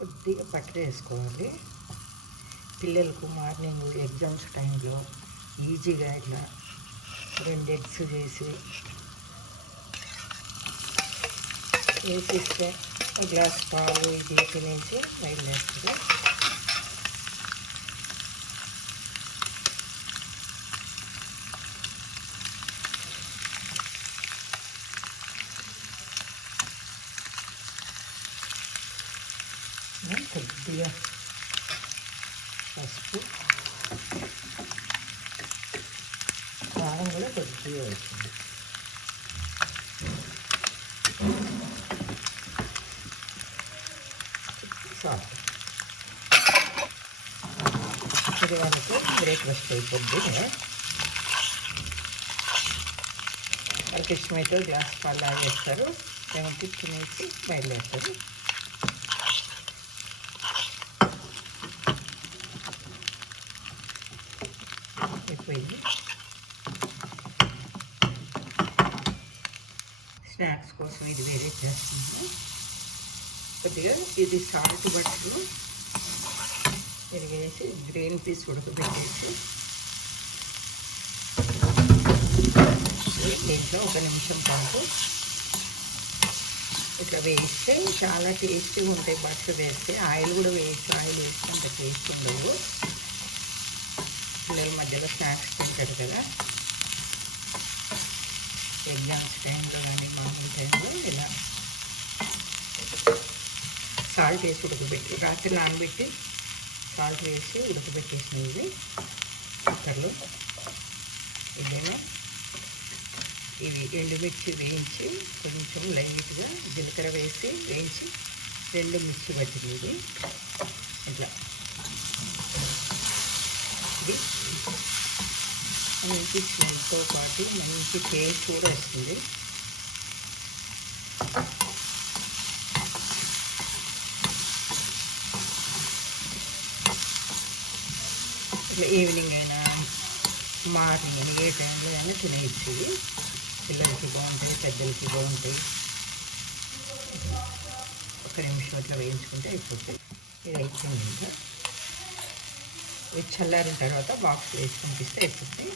కొద్దిగా బటర్ వేసుకోవాలి. పిల్లలకు మార్నింగ్ ఎగ్జామ్స్ టైంలో ఈజీగా ఇట్లా 2 ఎగ్స్ వేసిస్తే ఒక గ్లాస్ పాలు ఇది తినేసి బయలుదేరుతుంది. కొద్దిగా పసుపు, కారం కూడా కొద్దిగా వచ్చింది. సాల్ట్ ఇది వరకు బ్రేక్ఫాస్ట్ అయిపోద్ది. వాళ్ళకి ఇష్టమైతే గ్లాస్ పాలు తాగేస్తారు, లేకపోతే తినేసి బయలుదేరుతారు. అయిపోయింది. స్నాక్స్ కోసం ఇది వేరే చేస్తున్నాను. కొద్దిగా ఇది సాల్ట్ బట్టలు ఇది వేసి గ్రీన్ పీస్ ఉడకబెట్టేసి దీంట్లో 1 నిమిషం పాటు ఇట్లా వేస్తే చాలా టేస్టీగా ఉంటాయి. బటర్ వేస్తే ఆయిల్ కూడా వేస్తే అంత టేస్ట్ ఉండవు. పిల్లల మధ్యలో స్నాక్స్ తింటారు కదా, ఎగ్జామ్స్ టైంలో కానీ మామూలు టైంలో ఇలా సాల్ట్ వేసి ఉడకబెట్టి రాత్రి నానబెట్టి సాల్ట్ వేసి ఉడకబెట్టేసినవి కుక్కర్లో. ఇదేమో ఇవి ఎండుమిర్చి వేయించి కొంచెం లైట్గా జీలకర్ర వేసి వేయించి 2 మిర్చి పట్టింది. ఇది ఇట్లా ఇది మంచి స్మెల్తో పాటు మంచి టేస్ట్ కూడా వస్తుంది. ఇట్లా ఈవినింగ్ అయినా మార్నింగ్ ఏ టైంలో అయినా తినేసి పిల్లలకి బాగుంటాయి, పెద్దలకి బాగుంటాయి. 1 నిమిషం అట్లా వేయించుకుంటే అయిపోతాయి. ఇది అయిపోయింది. ఇంకా ఇది చల్లారిన తర్వాత బాక్స్ వేసి పంపిస్తే అయిపోతుంది.